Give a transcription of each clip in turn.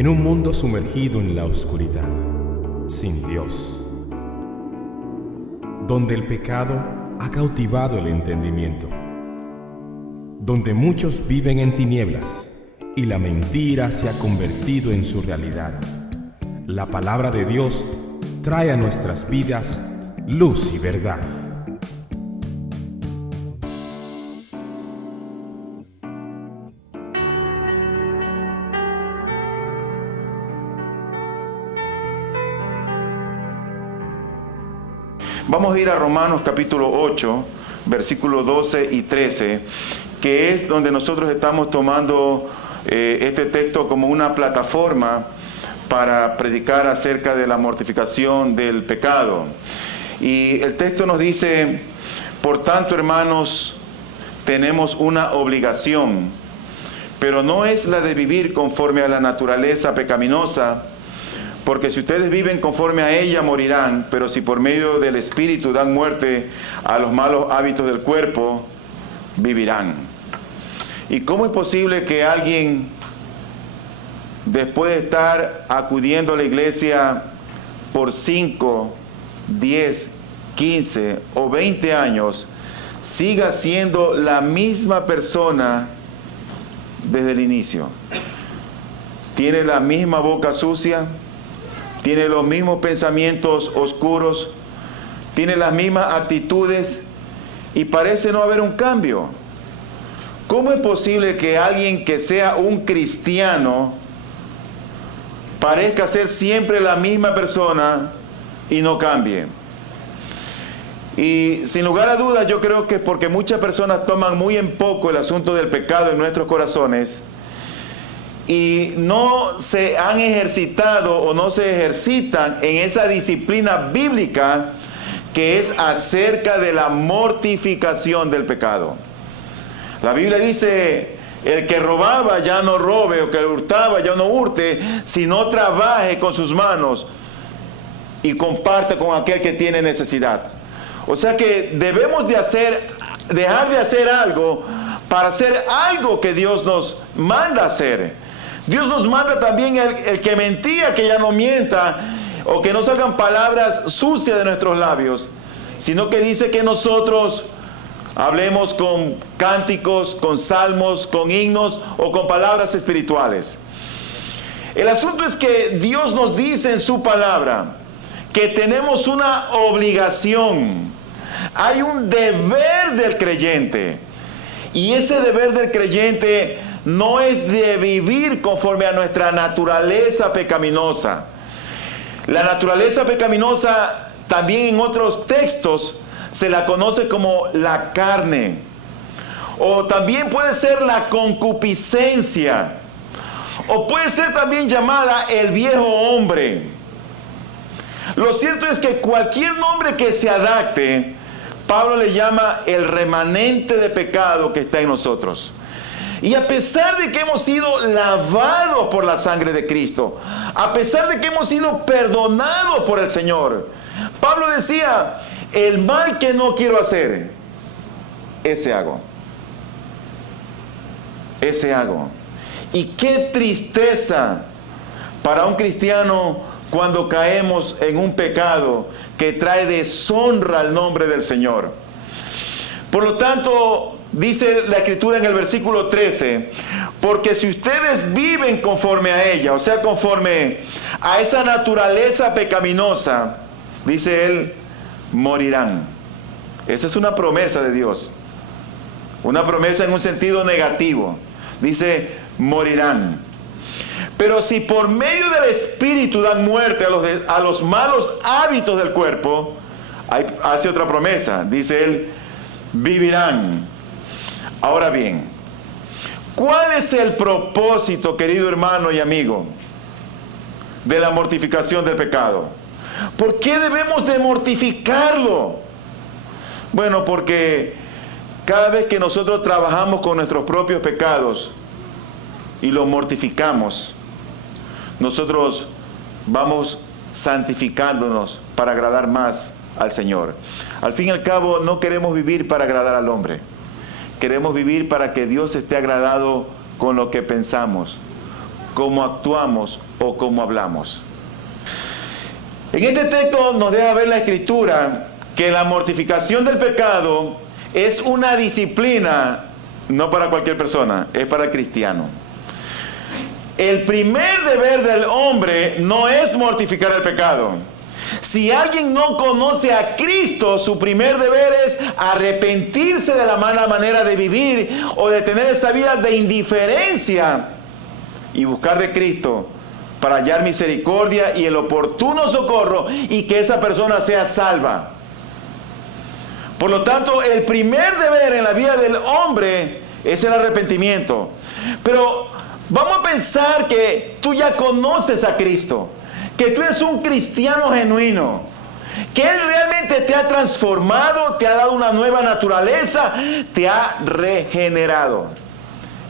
en un mundo sumergido en la oscuridad, sin Dios, donde el pecado ha cautivado el entendimiento, donde muchos viven en tinieblas y la mentira se ha convertido en su realidad. La palabra de Dios trae a nuestras vidas luz y verdad. Vamos a ir a Romanos capítulo 8, versículos 12 y 13, que es donde nosotros estamos tomando este texto como una plataforma para predicar acerca de la mortificación del pecado. Y el texto nos dice: por tanto, hermanos, tenemos una obligación, pero no es la de vivir conforme a la naturaleza pecaminosa, porque si ustedes viven conforme a ella morirán, pero si por medio del Espíritu dan muerte a los malos hábitos del cuerpo, vivirán. ¿Y cómo es posible que alguien, después de estar acudiendo a la iglesia por 5, 10, 15 o 20 años, siga siendo la misma persona desde el inicio? Tiene la misma boca sucia, tiene los mismos pensamientos oscuros, tiene las mismas actitudes y parece no haber un cambio. ¿Cómo es posible que alguien que sea un cristiano parezca ser siempre la misma persona y no cambie? Y sin lugar a dudas, yo creo que es porque muchas personas toman muy en poco el asunto del pecado en nuestros corazones y no se han ejercitado o no se ejercitan en esa disciplina bíblica que es acerca de la mortificación del pecado. La Biblia dice: el que robaba ya no robe, o que hurtaba ya no hurte, sino trabaje con sus manos y comparte con aquel que tiene necesidad. O sea que debemos dejar de hacer algo para hacer algo que Dios nos manda hacer. Dios nos manda también el que mentía, que ya no mienta, o que no salgan palabras sucias de nuestros labios, sino que dice que nosotros hablemos con cánticos, con salmos, con himnos o con palabras espirituales. El asunto es que Dios nos dice en su palabra que tenemos una obligación. Hay un deber del creyente. Y ese deber del creyente no es de vivir conforme a nuestra naturaleza pecaminosa. La naturaleza pecaminosa también en otros textos se la conoce como la carne. O también puede ser la concupiscencia. O puede ser también llamada el viejo hombre. Lo cierto es que cualquier nombre que se adapte, Pablo le llama el remanente de pecado que está en nosotros. Y a pesar de que hemos sido lavados por la sangre de Cristo, a pesar de que hemos sido perdonados por el Señor, Pablo decía: el mal que no quiero hacer, ese hago. Ese hago. Y qué tristeza para un cristiano cuando caemos en un pecado que trae deshonra al nombre del Señor. Por lo tanto, dice la Escritura en el versículo 13, porque si ustedes viven conforme a ella, o sea, conforme a esa naturaleza pecaminosa, dice él, morirán. Esa es una promesa de Dios. Una promesa en un sentido negativo. Dice, morirán. Pero si por medio del Espíritu dan muerte a los malos hábitos del cuerpo, hace otra promesa. Dice él, vivirán. Ahora bien, ¿cuál es el propósito, querido hermano y amigo, de la mortificación del pecado? ¿Por qué debemos de mortificarlo? Bueno, porque cada vez que nosotros trabajamos con nuestros propios pecados y los mortificamos, nosotros vamos santificándonos para agradar más al Señor. Al fin y al cabo, no queremos vivir para agradar al hombre. Queremos vivir para que Dios esté agradado con lo que pensamos, cómo actuamos o cómo hablamos. En este texto nos deja ver la Escritura que la mortificación del pecado es una disciplina, no para cualquier persona, es para el cristiano. El primer deber del hombre no es mortificar el pecado. Si alguien no conoce a Cristo, su primer deber es arrepentirse de la mala manera de vivir o de tener esa vida de indiferencia y buscar de Cristo para hallar misericordia y el oportuno socorro y que esa persona sea salva. Por lo tanto, el primer deber en la vida del hombre es el arrepentimiento. Pero vamos a pensar que tú ya conoces a Cristo, que tú eres un cristiano genuino, que Él realmente te ha transformado, te ha dado una nueva naturaleza, te ha regenerado.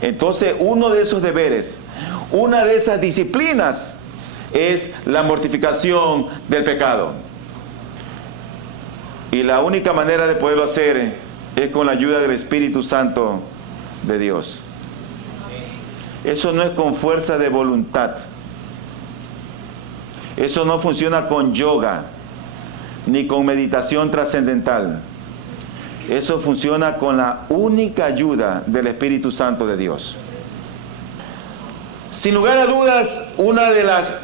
Entonces, uno de esos deberes, una de esas disciplinas es la mortificación del pecado. Y la única manera de poderlo hacer es con la ayuda del Espíritu Santo de Dios. Eso no es con fuerza de voluntad. Eso no funciona con yoga, ni con meditación trascendental. Eso funciona con la única ayuda del Espíritu Santo de Dios. Sin lugar a dudas, una de las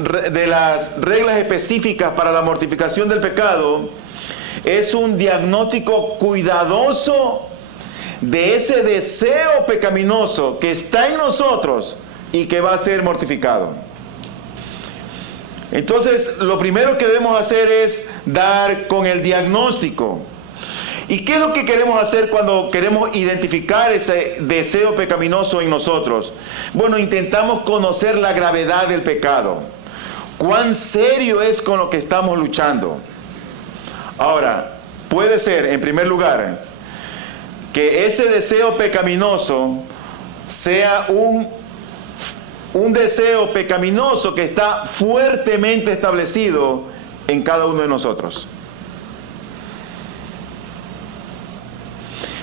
reglas específicas para la mortificación del pecado es un diagnóstico cuidadoso de ese deseo pecaminoso que está en nosotros y que va a ser mortificado. Entonces, lo primero que debemos hacer es dar con el diagnóstico. ¿Y qué es lo que queremos hacer cuando queremos identificar ese deseo pecaminoso en nosotros? Bueno, intentamos conocer la gravedad del pecado. ¿Cuán serio es con lo que estamos luchando? Ahora, puede ser, en primer lugar, que ese deseo pecaminoso sea un deseo pecaminoso que está fuertemente establecido en cada uno de nosotros.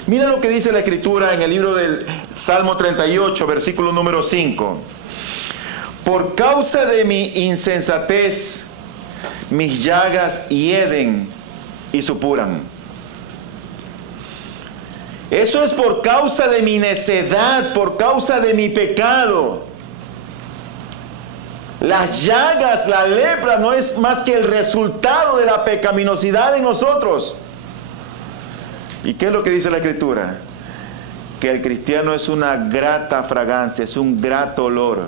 Mira lo que dice la Escritura en el libro del Salmo 38, versículo número 5. Por causa de mi insensatez, mis llagas hieden y supuran. Eso es por causa de mi necedad, por causa de mi pecado. Las llagas, la lepra, no es más que el resultado de la pecaminosidad en nosotros. ¿Y qué es lo que dice la Escritura? Que el cristiano es una grata fragancia, es un grato olor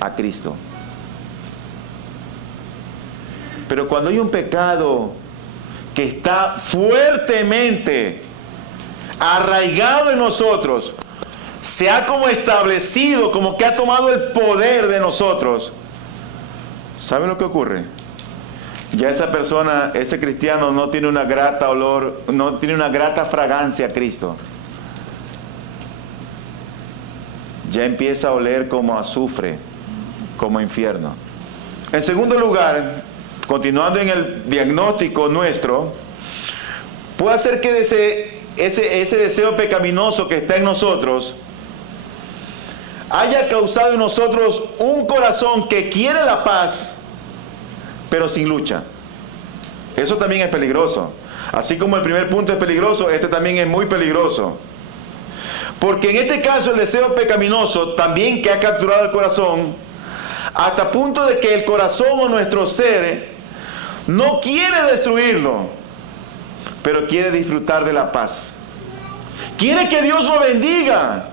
a Cristo. Pero cuando hay un pecado que está fuertemente arraigado en nosotros, se ha como establecido, como que ha tomado el poder de nosotros, ¿saben lo que ocurre? Ya esa persona, ese cristiano no tiene una grata olor, no tiene una grata fragancia a Cristo. Ya empieza a oler como azufre, como infierno. En segundo lugar, continuando en el diagnóstico nuestro, puede ser que ese deseo pecaminoso que está en nosotros haya causado en nosotros un corazón que quiere la paz, pero sin lucha. Eso también es peligroso. Así como el primer punto es peligroso, este también es muy peligroso. Porque en este caso el deseo pecaminoso también que ha capturado el corazón, hasta punto de que el corazón o nuestro ser no quiere destruirlo, pero quiere disfrutar de la paz. Quiere que Dios lo bendiga,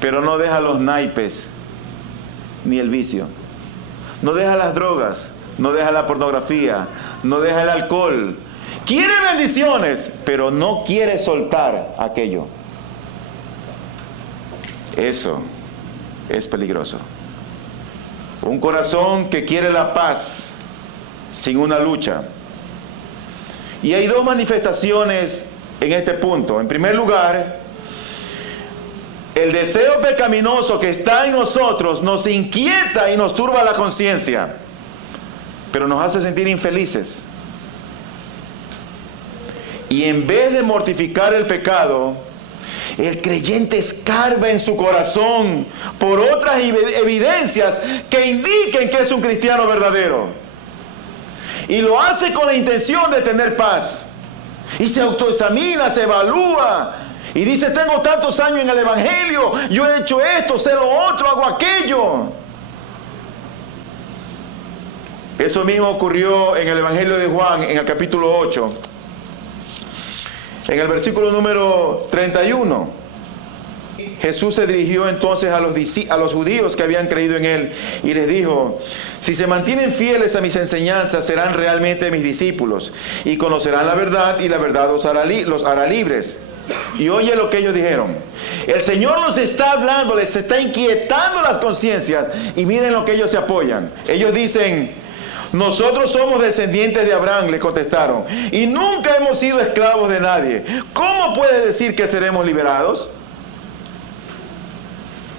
pero no deja los naipes ni el vicio. No deja las drogas, no deja la pornografía, no deja el alcohol. Quiere bendiciones, pero no quiere soltar aquello. Eso es peligroso. Un corazón que quiere la paz sin una lucha. Y hay dos manifestaciones en este punto. En primer lugar, el deseo pecaminoso que está en nosotros nos inquieta y nos turba la conciencia, pero nos hace sentir infelices. Y en vez de mortificar el pecado, el creyente escarba en su corazón por otras evidencias que indiquen que es un cristiano verdadero. Y lo hace con la intención de tener paz. Y se autoexamina, se evalúa. Y dice, tengo tantos años en el Evangelio, yo he hecho esto, sé lo otro, hago aquello. Eso mismo ocurrió en el Evangelio de Juan, en el capítulo 8. En el versículo número 31, Jesús se dirigió entonces a los judíos que habían creído en Él y les dijo, si se mantienen fieles a mis enseñanzas, serán realmente mis discípulos y conocerán la verdad y la verdad los hará libres. Y oye lo que ellos dijeron. El Señor nos está hablando, les está inquietando las conciencias y miren lo que ellos se apoyan. Ellos dicen, nosotros somos descendientes de Abraham, le contestaron, y nunca hemos sido esclavos de nadie. ¿Cómo puede decir que seremos liberados?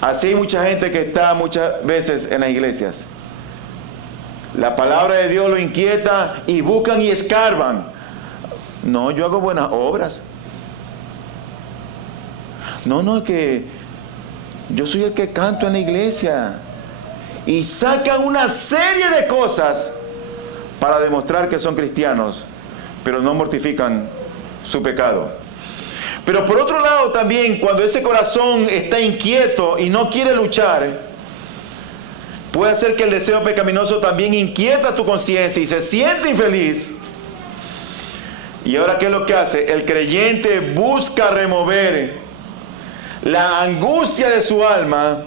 Así hay mucha gente que está muchas veces en las iglesias. La palabra de Dios lo inquieta y buscan y escarban. No, yo hago buenas obras. No, es que yo soy el que canto en la iglesia. Y sacan una serie de cosas para demostrar que son cristianos, pero no mortifican su pecado. Pero por otro lado también, cuando ese corazón está inquieto y no quiere luchar, puede hacer que el deseo pecaminoso también inquieta tu conciencia y se siente infeliz. Y ahora, ¿qué es lo que hace? El creyente busca remover la angustia de su alma.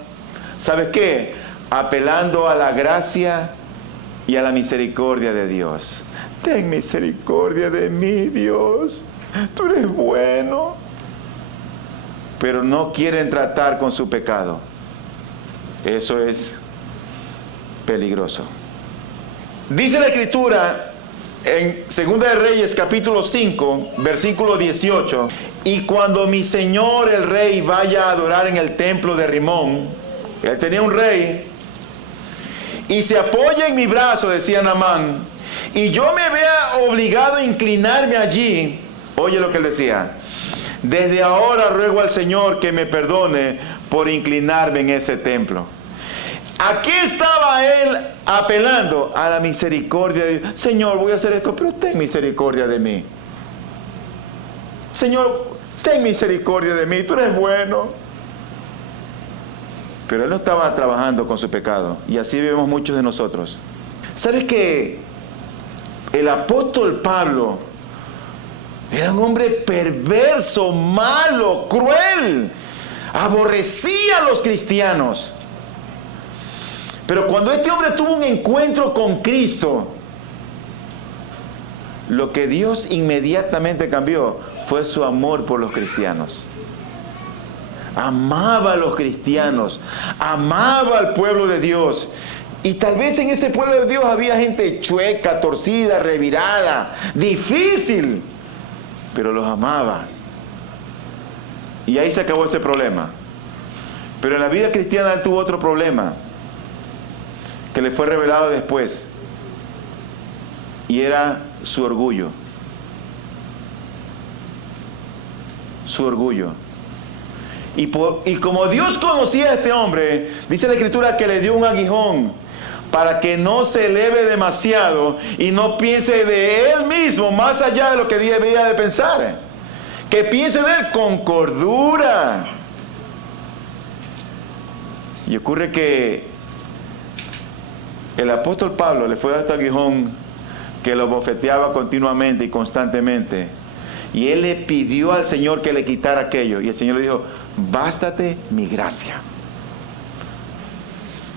¿Sabes qué? Apelando a la gracia y a la misericordia de Dios. Ten misericordia de mí, Dios. Tú eres bueno. Pero no quieren tratar con su pecado. Eso es peligroso. Dice la Escritura en 2 de Reyes capítulo 5, versículo 18, y cuando mi señor el rey vaya a adorar en el templo de Rimón, él tenía un rey, y se apoya en mi brazo, decía Naamán, y yo me vea obligado a inclinarme allí, oye lo que él decía, desde ahora ruego al Señor que me perdone por inclinarme en ese templo. ¿A qué estaba él apelando? A la misericordia de Dios. Señor, voy a hacer esto, pero ten misericordia de mí. Señor, ten misericordia de mí, tú eres bueno. Pero él no estaba trabajando con su pecado. Y así vivimos muchos de nosotros. ¿Sabes que el apóstol Pablo era un hombre perverso, malo, cruel? Aborrecía a los cristianos. Pero cuando este hombre tuvo un encuentro con Cristo, lo que Dios inmediatamente cambió fue su amor por los cristianos. Amaba a los cristianos, amaba al pueblo de Dios. Y tal vez en ese pueblo de Dios había gente chueca, torcida, revirada, difícil, pero los amaba. Y ahí se acabó ese problema. Pero en la vida cristiana él tuvo otro problema, que le fue revelado después, y era su orgullo. Su orgullo. Y como Dios conocía a este hombre, dice la Escritura que le dio un aguijón para que no se eleve demasiado y no piense de él mismo más allá de lo que debía de pensar. Que piense de él con cordura. Y ocurre que el apóstol Pablo le fue a este aguijón que lo bofeteaba continuamente y constantemente. Y él le pidió al Señor que le quitara aquello. Y el Señor le dijo, bástate mi gracia.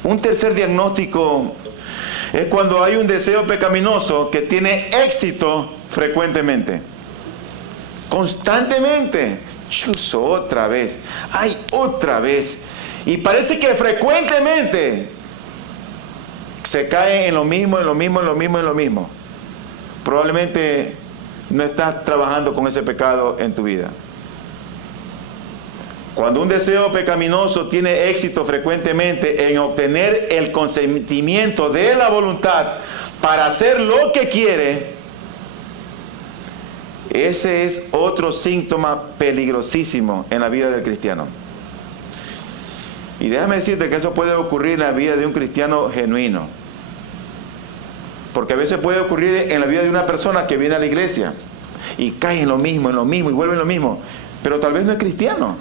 Un tercer diagnóstico es cuando hay un deseo pecaminoso que tiene éxito frecuentemente. Constantemente. Chuzo, otra vez. Ay, otra vez. Y parece que frecuentemente se cae en lo mismo, en lo mismo, en lo mismo, en lo mismo. Probablemente no estás trabajando con ese pecado en tu vida. Cuando un deseo pecaminoso tiene éxito frecuentemente en obtener el consentimiento de la voluntad para hacer lo que quiere, Ese es otro síntoma peligrosísimo en la vida del cristiano. Y déjame decirte que eso puede ocurrir en la vida de un cristiano genuino. Porque a veces puede ocurrir en la vida de una persona que viene a la iglesia y cae en lo mismo y vuelve en lo mismo, pero tal vez no es cristiano.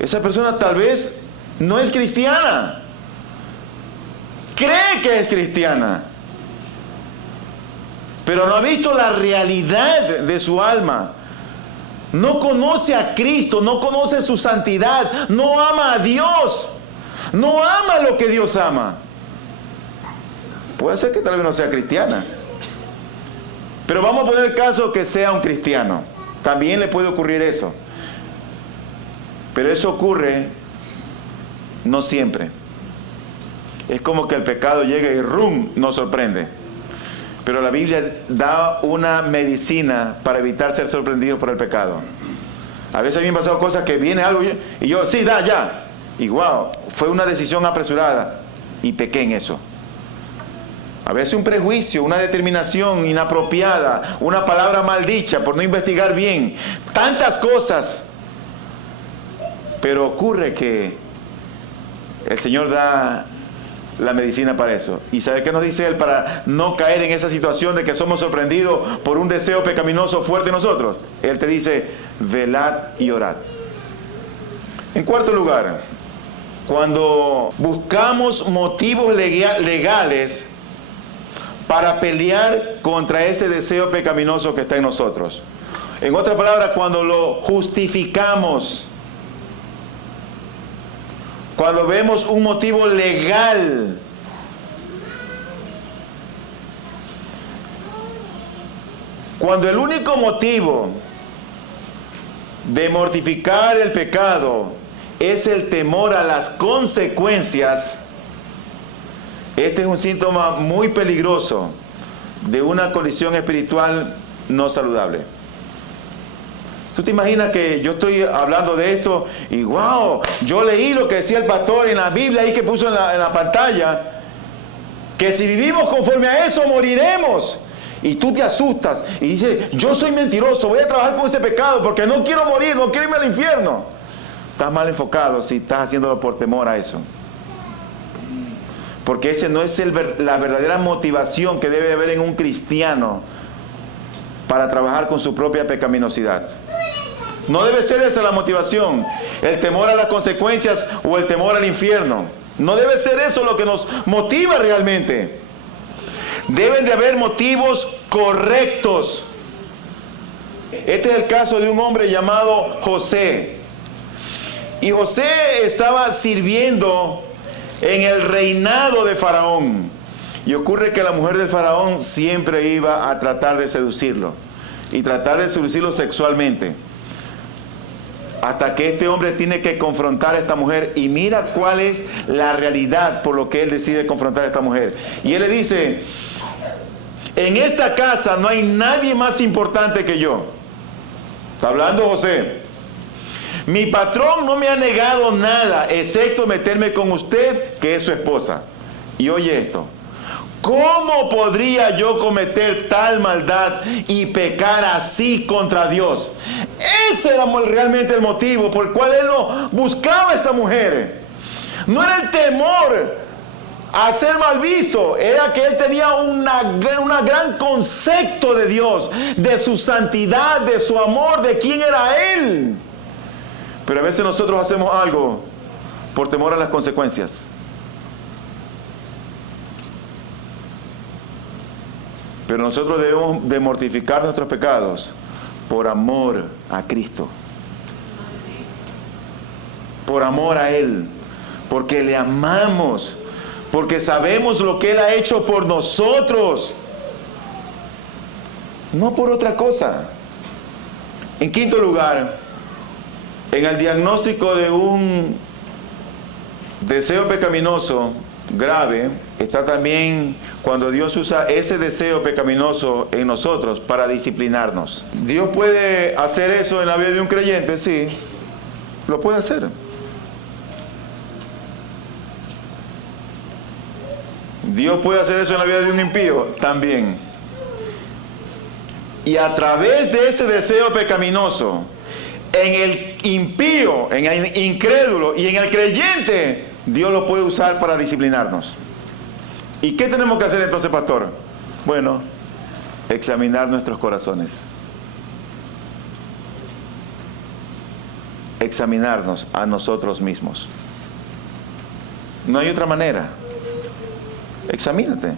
Esa persona tal vez no es cristiana. Cree que es cristiana, pero no ha visto la realidad de su alma. No conoce a Cristo, no conoce su santidad, no ama a Dios, no ama lo que Dios ama. Puede ser que tal vez no sea cristiana, pero vamos a poner el caso que sea un cristiano. También le puede ocurrir eso, pero eso ocurre no siempre. Es como que el pecado llega y ¡rum!, nos sorprende. Pero la Biblia da una medicina para evitar ser sorprendidos por el pecado. A veces a mí me han pasado cosas que viene algo y yo, sí, da, ya. Y wow, fue una decisión apresurada y pequé en eso. A veces un prejuicio, una determinación inapropiada, una palabra mal dicha por no investigar bien. Tantas cosas. Pero ocurre que el Señor da la medicina para eso. ¿Y sabe qué nos dice Él para no caer en esa situación de que somos sorprendidos por un deseo pecaminoso fuerte en nosotros? Él te dice, velad y orad. En cuarto lugar, cuando buscamos motivos legales para pelear contra ese deseo pecaminoso que está en nosotros. En otras palabras, cuando lo justificamos. Cuando vemos un motivo legal. Cuando el único motivo de mortificar el pecado es el temor a las consecuencias, este es un síntoma muy peligroso de una condición espiritual no saludable. ¿Tú te imaginas que yo estoy hablando de esto y wow, yo leí lo que decía el pastor en la Biblia ahí que puso en la pantalla, que si vivimos conforme a eso moriremos? Y tú te asustas y dices, yo soy mentiroso, voy a trabajar con ese pecado porque no quiero morir, no quiero irme al infierno. Estás mal enfocado si estás haciéndolo por temor a eso. Porque ese no es la verdadera motivación que debe haber en un cristiano para trabajar con su propia pecaminosidad. No debe ser esa la motivación, el temor a las consecuencias o el temor al infierno. No debe ser eso lo que nos motiva realmente. Deben de haber motivos correctos. Este es el caso de un hombre llamado José. Y José estaba sirviendo en el reinado de Faraón. Y ocurre que la mujer de Faraón siempre iba a tratar de seducirlo. Y tratar de seducirlo sexualmente. Hasta que este hombre tiene que confrontar a esta mujer. Y mira cuál es la realidad por lo que él decide confrontar a esta mujer. Y él le dice, en esta casa no hay nadie más importante que yo. Está hablando José. Mi patrón no me ha negado nada, excepto meterme con usted, que es su esposa. Y oye esto. ¿Cómo podría yo cometer tal maldad y pecar así contra Dios? Ese era realmente el motivo por el cual él no buscaba a esta mujer. No era el temor a ser mal visto, era que él tenía un gran concepto de Dios, de su santidad, de su amor, de quién era Él. Pero a veces nosotros hacemos algo por temor a las consecuencias. Pero nosotros debemos de mortificar nuestros pecados por amor a Cristo. Por amor a Él. Porque le amamos. Porque sabemos lo que Él ha hecho por nosotros. No por otra cosa. En quinto lugar, en el diagnóstico de un deseo pecaminoso grave, está también cuando Dios usa ese deseo pecaminoso en nosotros para disciplinarnos. ¿Dios puede hacer eso en la vida de un creyente? Sí, lo puede hacer. ¿Dios puede hacer eso en la vida de un impío? También. Y a través de ese deseo pecaminoso, en el impío, en el incrédulo y en el creyente, Dios lo puede usar para disciplinarnos. ¿Y qué tenemos que hacer entonces, pastor? Bueno, examinar nuestros corazones. Examinarnos a nosotros mismos. No hay otra manera. Examínate.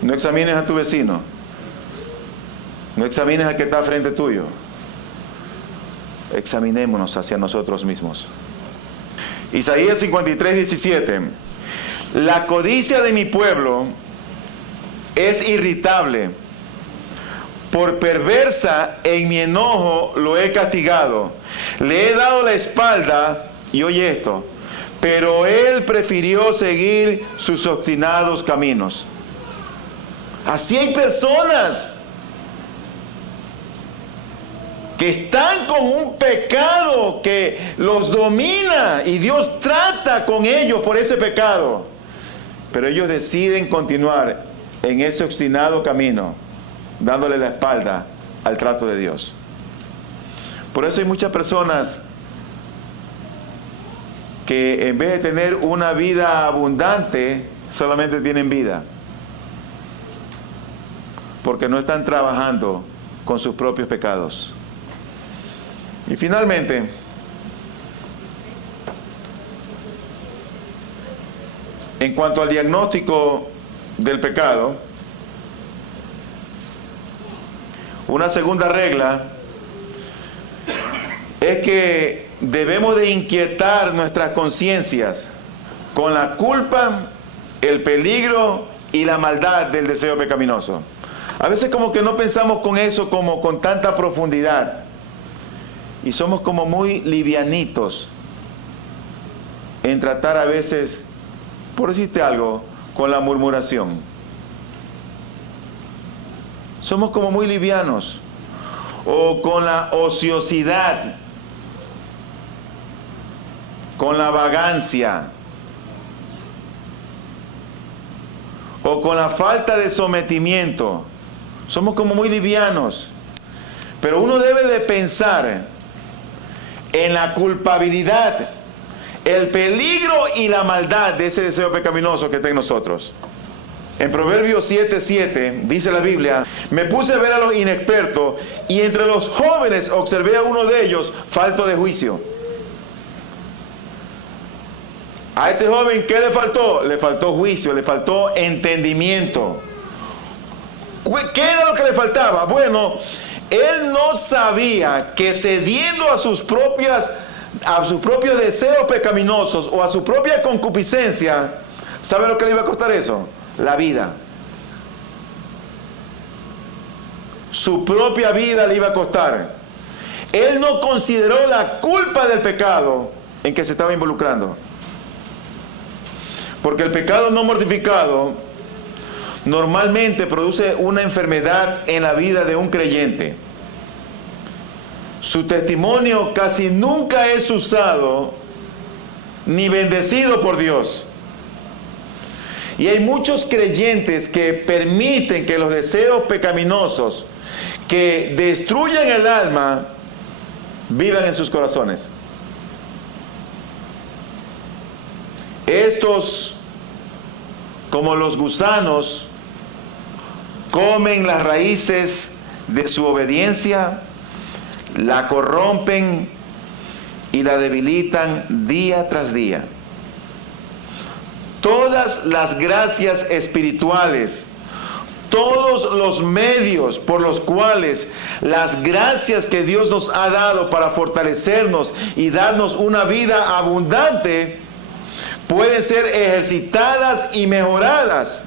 No examines a tu vecino. No examines al que está frente tuyo. Examinémonos hacia nosotros mismos. Isaías 53:17. La codicia de mi pueblo es irritable. Por perversa en mi enojo lo he castigado. Le he dado la espalda, y oye esto, pero él prefirió seguir sus obstinados caminos. Así hay personas que están con un pecado que los domina y Dios trata con ellos por ese pecado. Pero ellos deciden continuar en ese obstinado camino, dándole la espalda al trato de Dios. Por eso hay muchas personas que en vez de tener una vida abundante, solamente tienen vida. Porque no están trabajando con sus propios pecados. Y finalmente, en cuanto al diagnóstico del pecado, una segunda regla es que debemos de inquietar nuestras conciencias con la culpa, el peligro y la maldad del deseo pecaminoso. A veces como que no pensamos con eso como con tanta profundidad. Y somos como muy livianitos en tratar a veces, por decirte algo, con la murmuración. Somos como muy livianos. O con la ociosidad, con la vagancia, o con la falta de sometimiento. Somos como muy livianos. Pero uno debe de pensar en la culpabilidad, el peligro y la maldad de ese deseo pecaminoso que está en nosotros. En Proverbios 7:7 dice la Biblia: me puse a ver a los inexpertos y entre los jóvenes observé a uno de ellos falto de juicio. A este joven, ¿qué le faltó? Le faltó juicio, le faltó entendimiento. ¿Qué era lo que le faltaba? Bueno, él no sabía que cediendo a sus propios deseos pecaminosos o a su propia concupiscencia, ¿sabe lo que le iba a costar eso? La vida. Su propia vida le iba a costar. Él no consideró la culpa del pecado en que se estaba involucrando. Porque el pecado no mortificado normalmente produce una enfermedad en la vida de un creyente. Su testimonio casi nunca es usado ni bendecido por Dios. Y hay muchos creyentes que permiten que los deseos pecaminosos que destruyen el alma vivan en sus corazones. Estos, como los gusanos, comen las raíces de su obediencia, la corrompen y la debilitan día tras día. Todas las gracias espirituales, todos los medios por los cuales las gracias que Dios nos ha dado para fortalecernos y darnos una vida abundante pueden ser ejercitadas y mejoradas.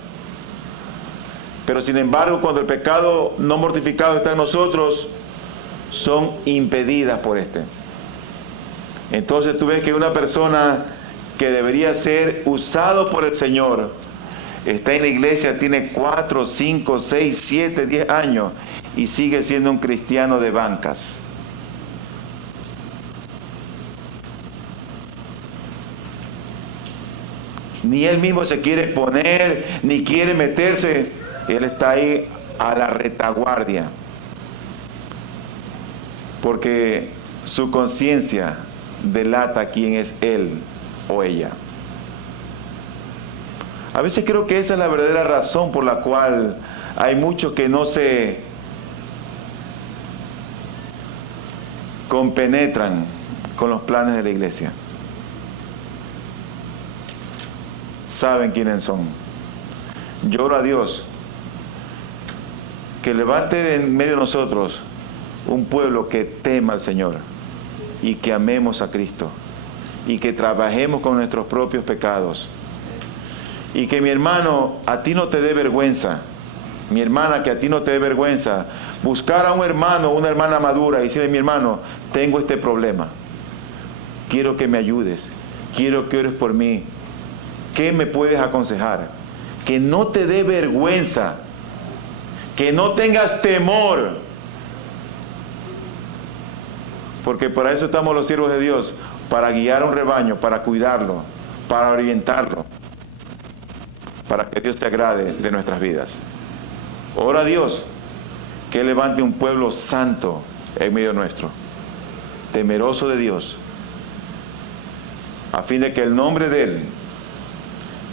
Pero sin embargo, cuando el pecado no mortificado está en nosotros, son impedidas por este. Entonces tú ves que una persona que debería ser usado por el Señor está en la iglesia, tiene 4, 5, 6, 7, 10 años y sigue siendo un cristiano de bancas. Ni él mismo se quiere poner, ni quiere meterse. Él está ahí a la retaguardia. porque su conciencia delata quién es él o ella. A veces creo que esa es la verdadera razón por la cual hay muchos que no se compenetran con los planes de la iglesia. Saben quiénes son. Yo oro a Dios que levante en medio de nosotros un pueblo que tema al Señor y que amemos a Cristo y que trabajemos con nuestros propios pecados. Y que mi hermano, a ti no te dé vergüenza, mi hermana, que a ti no te dé vergüenza buscar a un hermano o una hermana madura y decirle: mi hermano, tengo este problema, quiero que me ayudes, quiero que ores por mí, ¿qué me puedes aconsejar? Que no te dé vergüenza, que no tengas temor, porque para eso estamos los siervos de Dios, para guiar a un rebaño, para cuidarlo, para orientarlo, para que Dios se agrade de nuestras vidas. Ora a Dios que Él levante un pueblo santo en medio nuestro, temeroso de Dios, a fin de que el nombre de Él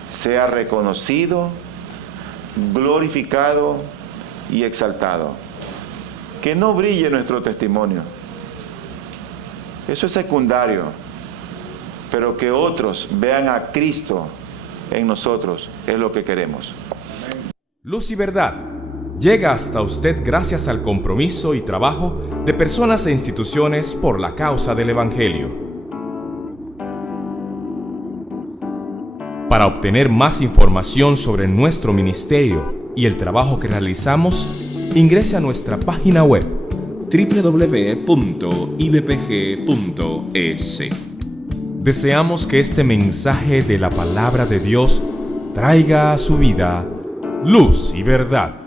sea reconocido, glorificado y exaltado. Que no brille nuestro testimonio, eso es secundario, pero que otros vean a Cristo en nosotros es lo que queremos. Luz y Verdad llega hasta usted gracias al compromiso y trabajo de personas e instituciones por la causa del Evangelio. Para obtener más información sobre nuestro ministerio y el trabajo que realizamos, ingrese a nuestra página web www.ibpg.es. Deseamos que este mensaje de la palabra de Dios traiga a su vida luz y verdad.